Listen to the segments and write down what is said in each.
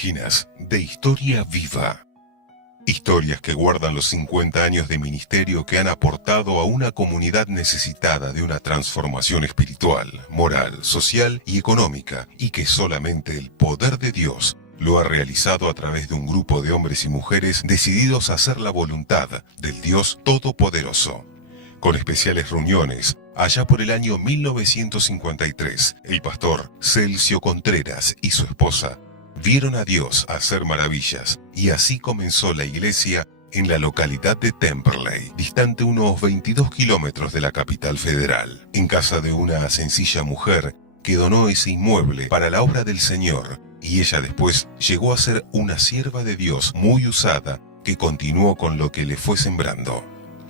Páginas de historia viva. Historias que guardan los 50 años de ministerio que han aportado a una comunidad necesitada de una transformación espiritual, moral, social y económica, y que solamente el poder de Dios lo ha realizado a través de un grupo de hombres y mujeres decididos a hacer la voluntad del Dios Todopoderoso. Con especiales reuniones, allá por el año 1953, el pastor Celcio Contreras y su esposa vieron a Dios hacer maravillas, y así comenzó la iglesia en la localidad de Temperley, distante unos 22 kilómetros de la capital federal, en casa de una sencilla mujer que donó ese inmueble para la obra del Señor, y ella después llegó a ser una sierva de Dios muy usada que continuó con lo que le fue sembrando.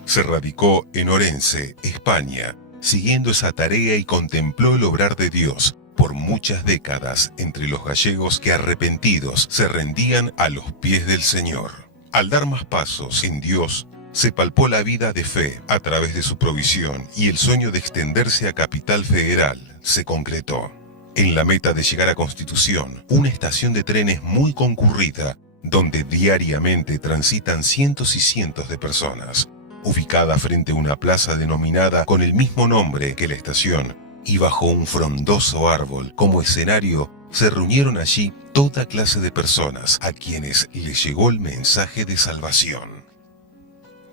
Se radicó en Orense, España, siguiendo esa tarea y contempló el obrar de Dios por muchas décadas entre los gallegos que arrepentidos se rendían a los pies del Señor. Al dar más pasos en Dios, se palpó la vida de fe a través de su provisión y el sueño de extenderse a Capital Federal se concretó. En la meta de llegar a Constitución, una estación de trenes muy concurrida, donde diariamente transitan cientos y cientos de personas, ubicada frente a una plaza denominada con el mismo nombre que la estación, y bajo un frondoso árbol como escenario, se reunieron allí toda clase de personas a quienes les llegó el mensaje de salvación.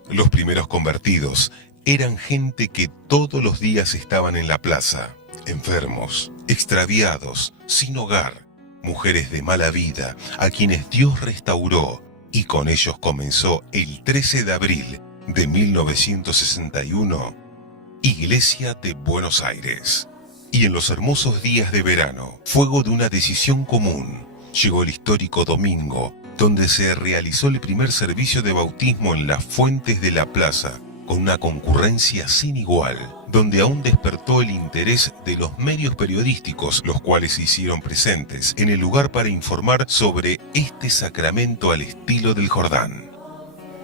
Los primeros convertidos eran gente que todos los días estaban en la plaza, enfermos, extraviados, sin hogar, mujeres de mala vida, a quienes Dios restauró, y con ellos comenzó el 13 de abril de 1961, Iglesia de Buenos Aires. Y en los hermosos días de verano, fuego de una decisión común, llegó el histórico domingo, donde se realizó el primer servicio de bautismo en las fuentes de la plaza, con una concurrencia sin igual, donde aún despertó el interés de los medios periodísticos, los cuales se hicieron presentes en el lugar para informar sobre este sacramento al estilo del Jordán.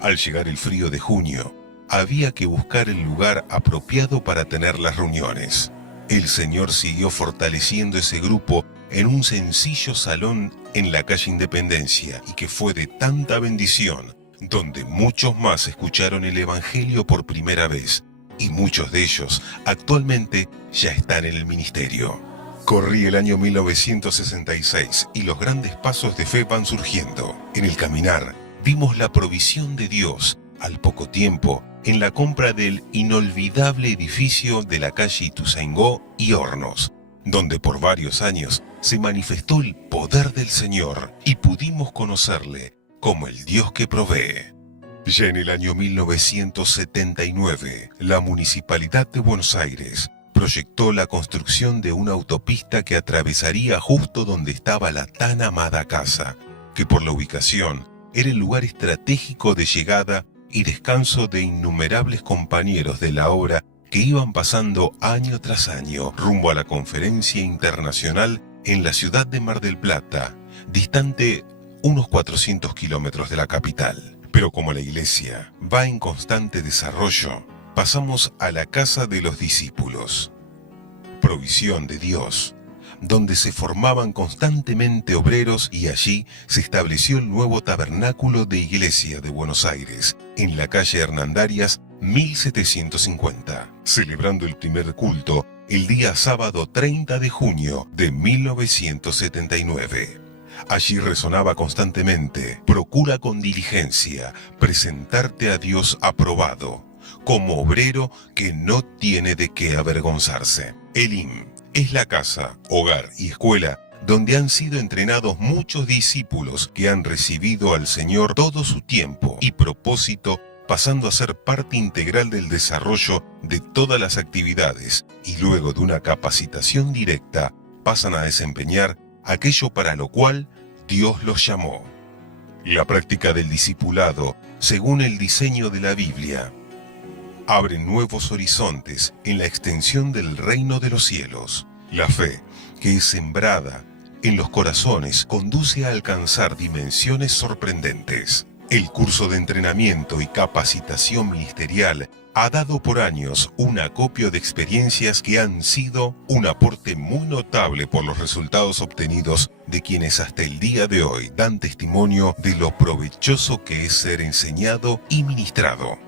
Al llegar el frío de junio, había que buscar el lugar apropiado para tener las reuniones. El Señor siguió fortaleciendo ese grupo en un sencillo salón en la calle Independencia, y que fue de tanta bendición, donde muchos más escucharon el Evangelio por primera vez, y muchos de ellos actualmente ya están en el ministerio. Corrí el año 1966 y los grandes pasos de fe van surgiendo. En el caminar vimos la provisión de Dios al poco tiempo en la compra del inolvidable edificio de la calle Ituzaingó y Hornos, donde por varios años se manifestó el poder del Señor y pudimos conocerle como el Dios que provee. Ya en el año 1979, la Municipalidad de Buenos Aires proyectó la construcción de una autopista que atravesaría justo donde estaba la tan amada casa, que por la ubicación era el lugar estratégico de llegada y descanso de innumerables compañeros de la obra que iban pasando año tras año rumbo a la conferencia internacional en la ciudad de Mar del Plata, distante unos 400 kilómetros de la capital. Pero como la iglesia va en constante desarrollo, pasamos a la casa de los discípulos, provisión de Dios, donde se formaban constantemente obreros, y allí se estableció el nuevo tabernáculo de Iglesia de Buenos Aires, en la calle Hernandarias 1750, celebrando el primer culto el día sábado 30 de junio de 1979. Allí resonaba constantemente: procura con diligencia presentarte a Dios aprobado, como obrero que no tiene de qué avergonzarse. Elim es la casa, hogar y escuela donde han sido entrenados muchos discípulos que han recibido al Señor todo su tiempo y propósito, pasando a ser parte integral del desarrollo de todas las actividades, y luego de una capacitación directa pasan a desempeñar aquello para lo cual Dios los llamó. La práctica del discipulado, según el diseño de la Biblia, abre nuevos horizontes en la extensión del reino de los cielos. La fe, que es sembrada en los corazones, conduce a alcanzar dimensiones sorprendentes. El curso de entrenamiento y capacitación ministerial ha dado por años un acopio de experiencias que han sido un aporte muy notable por los resultados obtenidos de quienes hasta el día de hoy dan testimonio de lo provechoso que es ser enseñado y ministrado.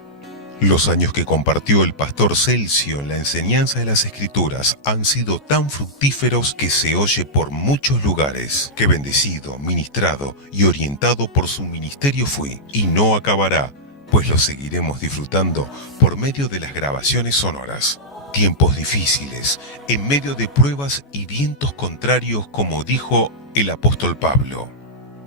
Los años que compartió el pastor Celcio en la enseñanza de las Escrituras han sido tan fructíferos que se oye por muchos lugares que bendecido, ministrado y orientado por su ministerio fui, y no acabará, pues lo seguiremos disfrutando por medio de las grabaciones sonoras. Tiempos difíciles, en medio de pruebas y vientos contrarios, como dijo el apóstol Pablo.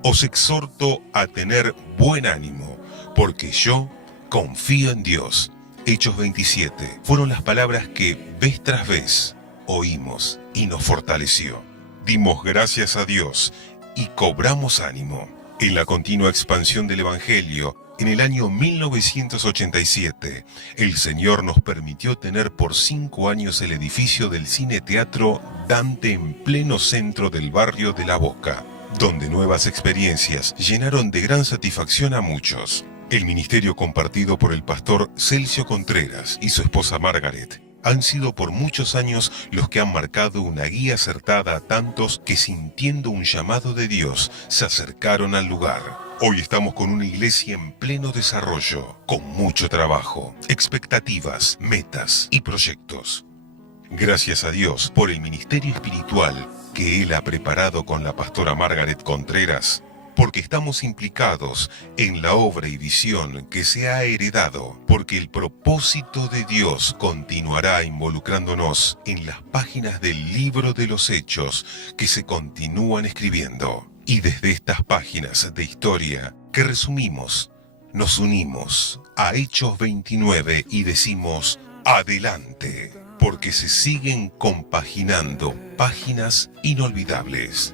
Os exhorto a tener buen ánimo, porque yo confío en Dios. Hechos 27 fueron las palabras que vez tras vez oímos y nos fortaleció. Dimos gracias a Dios y cobramos ánimo. En la continua expansión del Evangelio, en el año 1987, el Señor nos permitió tener por 5 años el edificio del Cine Teatro Dante en pleno centro del barrio de La Boca, donde nuevas experiencias llenaron de gran satisfacción a muchos. El ministerio compartido por el pastor Celcio Contreras y su esposa Margaret han sido por muchos años los que han marcado una guía acertada a tantos que, sintiendo un llamado de Dios, se acercaron al lugar. Hoy estamos con una iglesia en pleno desarrollo, con mucho trabajo, expectativas, metas y proyectos. Gracias a Dios por el ministerio espiritual que Él ha preparado con la pastora Margaret Contreras, porque estamos implicados en la obra y visión que se ha heredado, porque el propósito de Dios continuará involucrándonos en las páginas del libro de los Hechos que se continúan escribiendo. Y desde estas páginas de historia que resumimos, nos unimos a Hechos 29 y decimos: adelante, porque se siguen compaginando páginas inolvidables.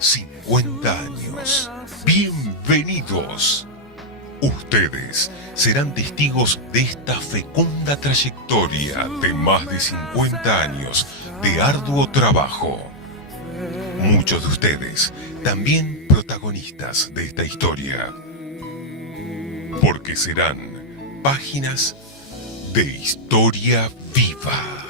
50 años. Bienvenidos. Ustedes serán testigos de esta fecunda trayectoria de más de 50 años de arduo trabajo. Muchos de ustedes también protagonistas de esta historia, porque serán páginas de historia viva.